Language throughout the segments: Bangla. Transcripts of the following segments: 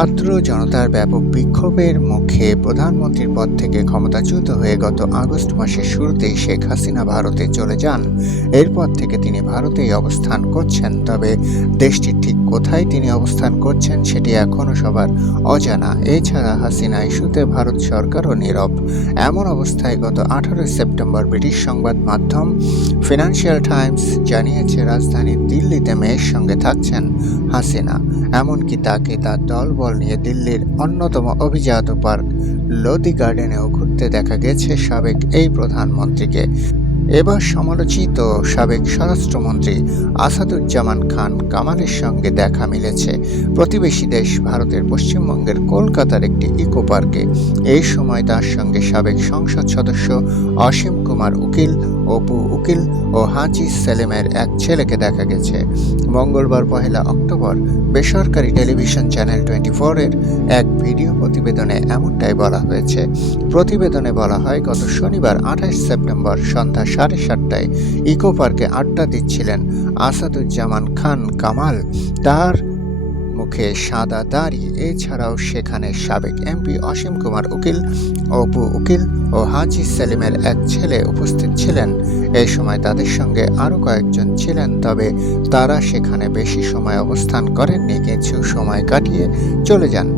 ছাত্র জনতার ব্যাপক বিক্ষোভের মুখে প্রধানমন্ত্রীর পদ থেকে ক্ষমতাচ্যুত হয়ে গত আগস্ট মাসের শুরুতেই শেখ হাসিনা ভারতে চলে যান। এরপর থেকে তিনি ভারতেই অবস্থান করছেন, তবে দেশটির ঠিক কোথায় তিনি অবস্থান করছেন সেটি এখনও সবার অজানা। এছাড়া হাসিনা ইস্যুতে ভারত সরকারও নীরব। এমন অবস্থায় গত আঠারোই সেপ্টেম্বর ব্রিটিশ সংবাদ মাধ্যম ফিনান্সিয়াল টাইমস জানিয়েছে, রাজধানী দিল্লিতে মেয়ের সঙ্গে থাকছেন হাসিনা। এমনকি তাকে তার দলবল নিয়ে দিল্লির অন্যতম অভিজাত পার্ক। লোদি গার্ডেনেও ঘুরতে দেখা গেছে সাবেক এই প্রধানমন্ত্রীকে। এবার সমালোচিত সাবেক স্বরাষ্ট্রমন্ত্রী আসাদুজ্জামান খান কামালের সঙ্গে দেখা মিলেছে। প্রতিবেশী দেশ ভারতের পশ্চিমবঙ্গের কলকাতার একটি ইকো পার্কে। এই সময় তার সঙ্গে সাবেক সংসদ সদস্য অসীম কুমার উকিল, অপু উকিল ও হাজি সেলেমের এক ছেলেকে দেখা গেছে। মঙ্গলবার পহেলা অক্টোবর বেসরকারি টেলিভিশন চ্যানেল টোয়েন্টি ফোরের এক ভিডিও প্রতিবেদনে এমনটাই বলা হয়েছে। প্রতিবেদনে বলা হয়, গত শনিবার আঠাশ সেপ্টেম্বর সন্ধ্যা সাড়ে সাতটায় ইকো পার্কে আড্ডা দিচ্ছিলেন আসাদুজ্জামান খান কামাল। তার মুখে সাদা দাড়ি, এছাড়াও সেখানে সাবেক এমপি অসীম কুমার উকিল, অপু উকিল ও হাজি সেলিমের এক ছেলে উপস্থিত ছিলেন। এই সময় তাদের সঙ্গে আরও কয়েকজন ছিলেন, তবে তারা সেখানে বেশি সময় অবস্থান করেননি, কিছু সময় কাটিয়ে চলে যান।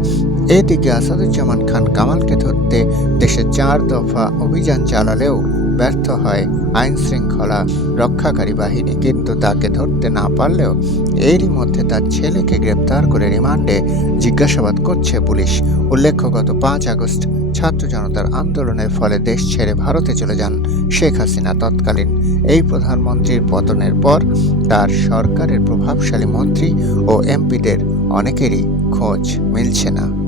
এদিকে আসাদুজ্জামান খান কামালকে ধরতে দেশে চার দফা অভিযান চালালেও ব্যর্থ হয়। আইন শৃঙ্খলা রক্ষাকারী বাহিনী কিন্তু তাকে ধরতে না পারলেও এরই মধ্যে তার ছেলেকে গ্রেপ্তার করে রিমান্ডে জিজ্ঞাসাবাদ করছে পুলিশ। উল্লেখ্য, গত পাঁচ আগস্ট ছাত্র জনতার আন্দোলনের ফলে দেশ ছেড়ে ভারতে চলে যান শেখ হাসিনা তৎকালীন। এই প্রধানমন্ত্রীর পতনের পর তার সরকারের প্রভাবশালী মন্ত্রী ও এমপিদের অনেকেরই খোঁজ মিলছে না।